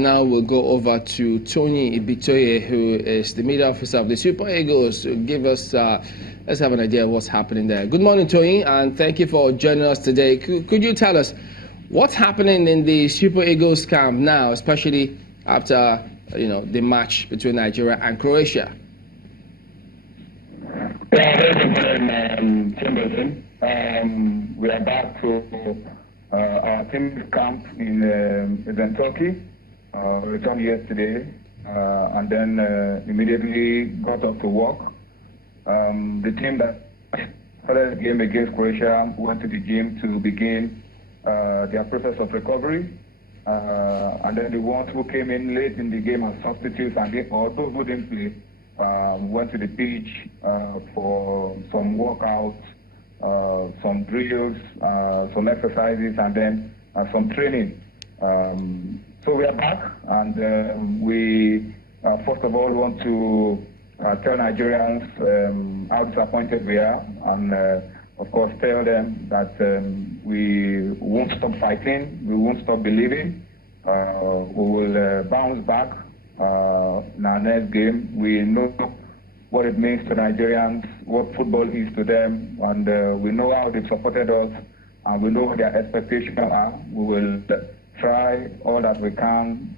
Now we'll go over to Tony Ibitoye, who is the media officer of the Super Eagles, to give us, let's have an idea of what's happening there. Good morning, Tony, and thank you for joining us today. Could you tell us what's happening in the Super Eagles camp now, especially after, the match between Nigeria and Croatia? Chamberlain. We are back to our team's camp in Turkey. Returned yesterday, and then immediately got off to work. The team that started the game against Croatia went to the gym to begin their process of recovery. And then the ones who came in late in the game as substitutes and those who didn't play went to the pitch for some workouts, some drills, some exercises, and then some training. So we are back, and we first of all want to tell Nigerians how disappointed we are, and of course tell them that we won't stop fighting, we won't stop believing. We will bounce back in our next game. We know what it means to Nigerians, what football is to them, and we know how they've supported us, and we know what their expectations are. We will try all that we can,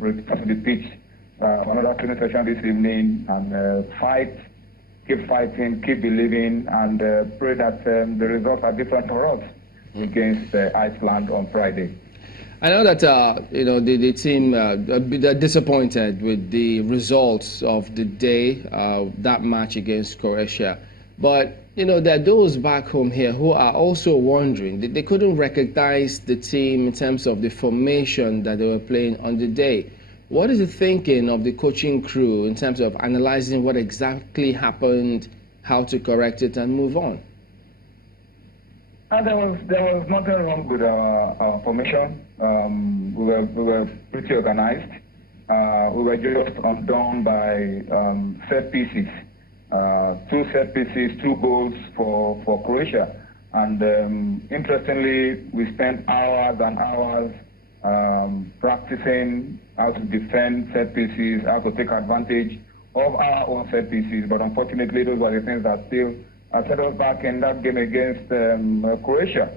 return to the pitch another training session this evening, and fight, keep fighting, keep believing, and pray that the results are different for us against Iceland on Friday. I know that the team they're disappointed with the results of the day, that match against Croatia, but there are those back home here who are also wondering that they couldn't recognize the team in terms of the formation that they were playing on the day. What is the thinking of the coaching crew in terms of analyzing what exactly happened, how to correct it, and move on? There was nothing wrong with our formation. We were pretty organized. We were just undone by set pieces. 2 set pieces, 2 goals for Croatia. And interestingly, we spent hours and hours practicing how to defend set pieces, how to take advantage of our own set pieces. But unfortunately, those were the things that still set us back in that game against Croatia.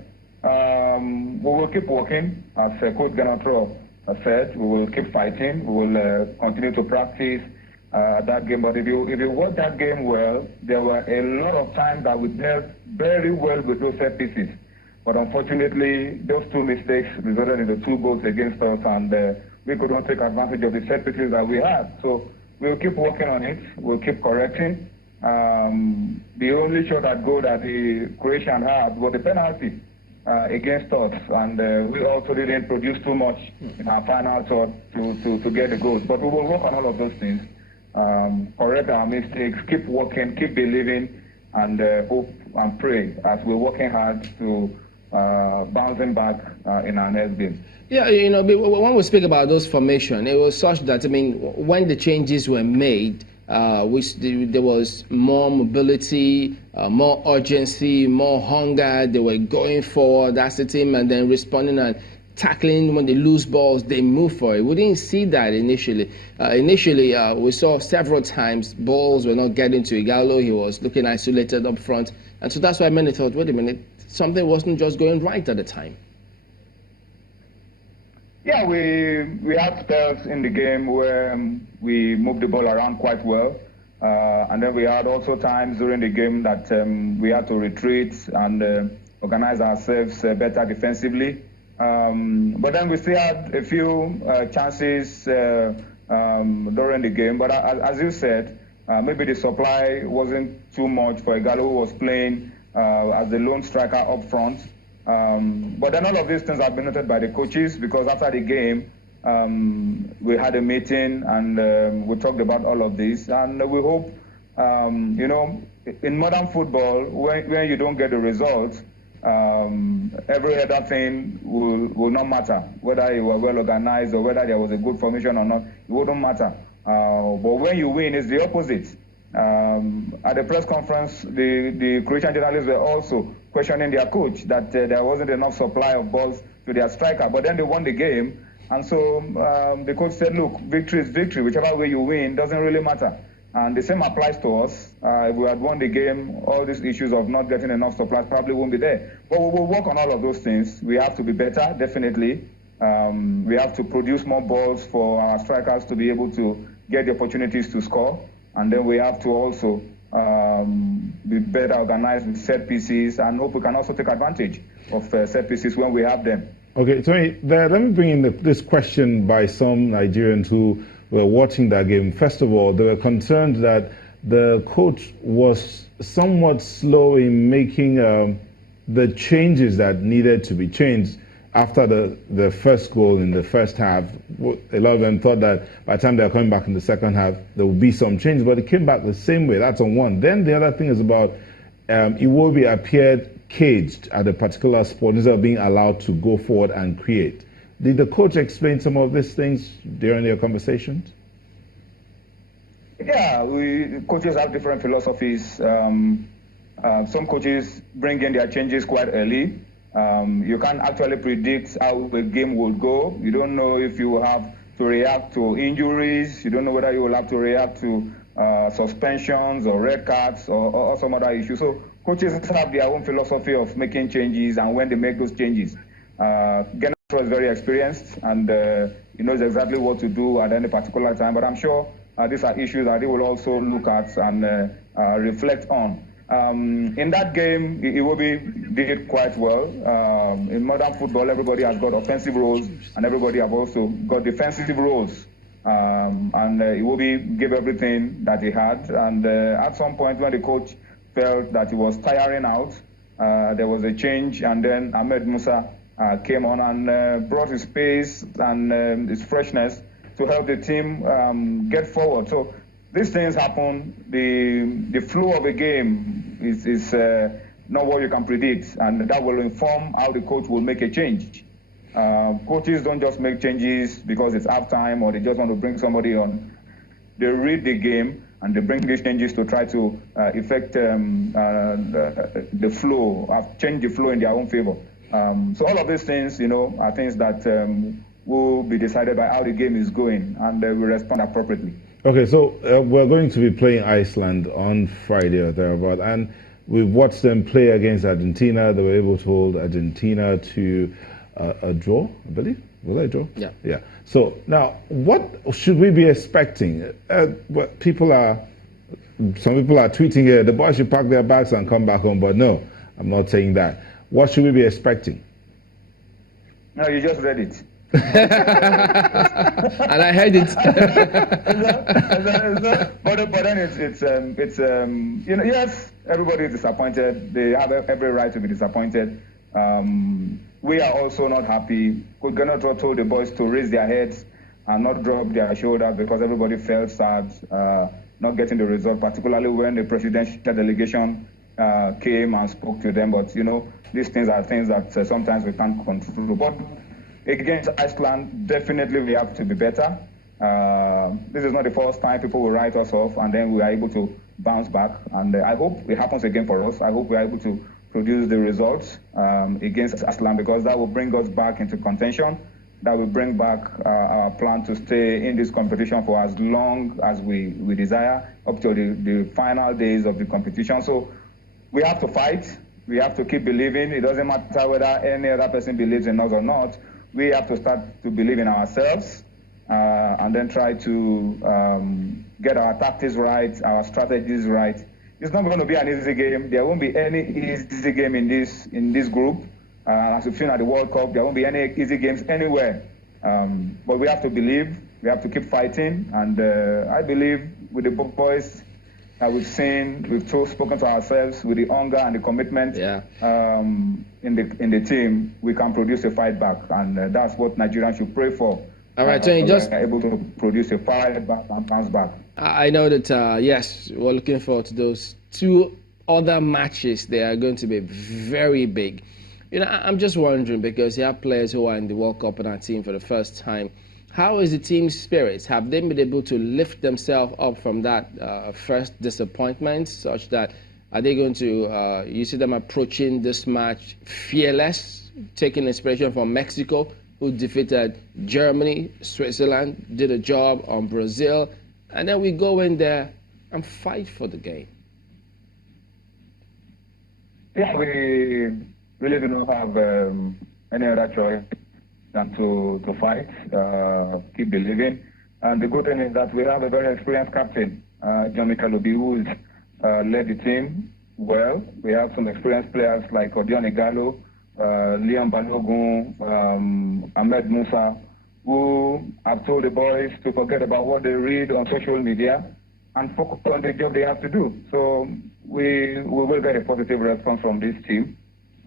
We will keep working, as Coach Ganatro said. We will keep fighting. We will continue to practice that game. But if you watch that game well, there were a lot of times that we dealt very well with those set pieces. But unfortunately, those 2 mistakes resulted in the 2 goals against us, and we couldn't take advantage of the set pieces that we had. So we'll keep working on it. We'll keep correcting. The only shot at goal that the Croatian had was the penalty against us, and we also didn't produce too much in our final shot to get the goals. But we will work on all of those things, correct our mistakes, keep working, keep believing, and hope and pray as we're working hard to bouncing back in our next game. Yeah, when we speak about those formation, it was such that, when the changes were made, there was more mobility, more urgency, more hunger. They were going forward, that's the team, and then responding and tackling. When they lose balls, they move for it. We didn't see that initially. We saw several times balls were not getting to Igalo. He was looking isolated up front, and so that's why many thought, wait a minute, something wasn't just going right at the time. Yeah, we had spells in the game where we moved the ball around quite well. And then we had also times during the game that we had to retreat and organize ourselves better defensively. But then we still had a few chances during the game. But as you said, maybe the supply wasn't too much for Igalo, who was playing as the lone striker up front. But then all of these things have been noted by the coaches, because after the game, we had a meeting and we talked about all of this. And we hope, in modern football, when you don't get the results, every other thing will not matter. Whether you were well organized or whether there was a good formation or not, it wouldn't matter. But when you win, it's the opposite. At the press conference, the Croatian journalists were also questioning their coach that there wasn't enough supply of balls to their striker. But then they won the game, And so the coach said, look, victory is victory. Whichever way you win doesn't really matter. And the same applies to us. If we had won the game, all these issues of not getting enough supplies probably won't be there. But we will work on all of those things. We have to be better, definitely. We have to produce more balls for our strikers to be able to get the opportunities to score. And then we have to also be better organized with set pieces, and hope we can also take advantage of set pieces when we have them. Okay, Tony, let me bring in this question by some Nigerians who were watching that game. First of all, they were concerned that the coach was somewhat slow in making the changes that needed to be changed after the first goal in the first half. A lot of them thought that by the time they were coming back in the second half, there would be some change, but it came back the same way. That's on one. Then the other thing is about Iwobi appeared caged at a particular spot instead of being allowed to go forward and create. Did the coach explain some of these things during your conversations? Yeah, coaches have different philosophies. Some coaches bring in their changes quite early. You can't actually predict how the game will go. You don't know if you will have to react to injuries. You don't know whether you will have to react to suspensions or red cards or some other issues. So coaches have their own philosophy of making changes and when they make those changes. Gennaro is very experienced and he knows exactly what to do at any particular time. But I'm sure these are issues that he will also look at and reflect on. In that game, Iwobi did quite well. In modern football, everybody has got offensive roles and everybody have also got defensive roles. And Iwobi gave everything that he had. And at some point when the coach felt that he was tiring out, there was a change, and then Ahmed Musa came on and brought his pace and his freshness to help the team get forward. So these things happen. The flow of a game is not what you can predict, and that will inform how the coach will make a change. Coaches don't just make changes because it's halftime or they just want to bring somebody on. They read the game and they bring these changes to try to affect the flow, change the flow in their own favor. So all of these things, are things that will be decided by how the game is going, and we respond appropriately. Okay, so we're going to be playing Iceland on Friday or thereabout, and we've watched them play against Argentina. They were able to hold Argentina to a draw, I believe. Was that a draw? Yeah. Yeah. So now, what should we be expecting? Some people are tweeting here, the boys should pack their bags and come back home, but no, I'm not saying that. What should we be expecting? No, you just read it. And I heard it. But then it's yes, everybody is disappointed. They have every right to be disappointed. We are also not happy. Coach Gennaro told the boys to raise their heads and not drop their shoulders because everybody felt sad not getting the result, particularly when the presidential delegation came and spoke to them. But these things are things that sometimes we can't control. But against Iceland, definitely we have to be better. This is not the first time people will write us off and then we are able to bounce back. And I hope it happens again for us. I hope we are able to produce the results against Iceland, because that will bring us back into contention. That will bring back our plan to stay in this competition for as long as we desire, up to the final days of the competition. So we have to fight. We have to keep believing. It doesn't matter whether any other person believes in us or not. We have to start to believe in ourselves and then try to get our tactics right, our strategies right. It's not going to be an easy game. There won't be any easy game in this group. As we've seen at the World Cup, there won't be any easy games anywhere. But we have to believe. We have to keep fighting. And I believe with the boys that we've seen, we've spoken to ourselves with the hunger and the commitment in the team, we can produce a fight back. And that's what Nigerians should pray for. All right, Tony, just able to produce a fight back and bounce back. I know that, yes, we're looking forward to those two other matches. They are going to be very big. I'm just wondering, because you have players who are in the World Cup on our team for the first time. How is the team's spirits? Have they been able to lift themselves up from that first disappointment, such that are they going to, you see them approaching this match fearless, taking inspiration from Mexico, who defeated Germany, Switzerland, did a job on Brazil, and then we go in there and fight for the game. Yeah, we really do not have any other choice than to fight, keep believing. And the good thing is that we have a very experienced captain, John Mikalubi, who's led the team well. We have some experienced players like Odion Igalo, Liam Balogun, Ahmed Musa, who have told the boys to forget about what they read on social media and focus on the job they have to do. So we will get a positive response from this team,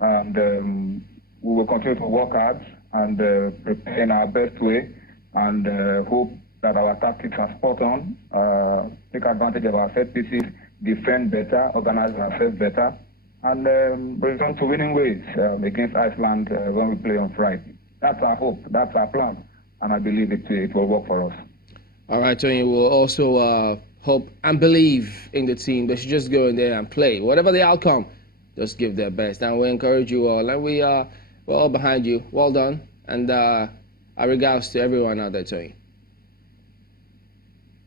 and we will continue to work hard and prepare in our best way, and hope that our tactics are spot on, take advantage of our set pieces, defend better, organize ourselves better, and return to winning ways against Iceland when we play on Friday. That's our hope, that's our plan, and I believe it will work for us. All right, Tony, we'll also hope and believe in the team. They should just go in there and play. Whatever the outcome, just give their best. And we encourage you all, and we're all behind you. Well done, and our regards to everyone out there, Tony.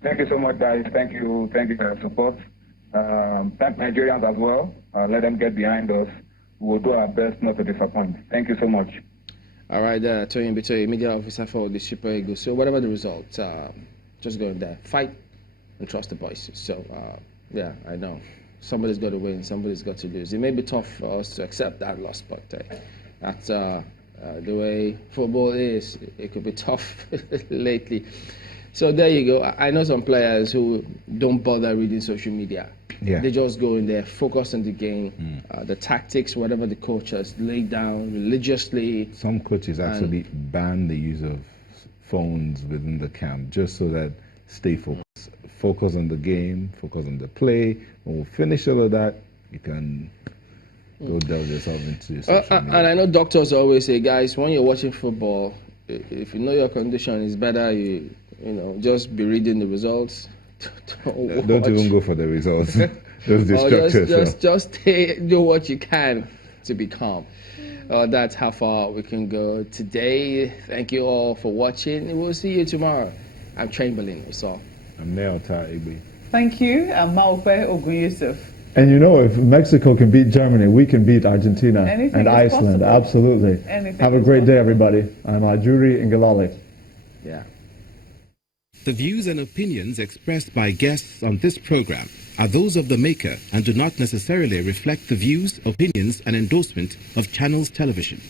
Thank you so much, guys. Thank you for your support. Thank Nigerians as well. Let them get behind us. We'll do our best not to disappoint. Thank you so much. All right, Tony Bitoye, media officer for the Super Eagles. So whatever the result, just go in there, fight, and trust the boys. So yeah, I know somebody's got to win, somebody's got to lose. It may be tough for us to accept that loss, but that's the way football is. It could be tough lately. So there you go. I know some players who don't bother reading social media. Yeah. They just go in there, focus on the game, the tactics, whatever the coach has laid down religiously. Some coaches actually ban the use of phones within the camp just so that stay focused. Focus on the game, focus on the play. When we finish all of that, you can go delve yourself into social media. And I know doctors always say, guys, when you're watching football, if you know your condition is better, you know, just be reading the results. Don't even go for the results. Just distract yourself. Just do what you can to be calm. That's how far we can go today. Thank you all for watching. We'll see you tomorrow. I'm Chamberlain. So I'm Neota Igbe. Thank you. I'm Maokwe Ogun-Yusuf. And you know, if Mexico can beat Germany, we can beat Argentina Anything and is Iceland. possible. Absolutely. Anything Have a is great day, possible. everybody. I'm Ajuri Ngalale. yeah. The views and opinions expressed by guests on this program are those of the maker and do not necessarily reflect the views, opinions, and endorsement of Channels Television.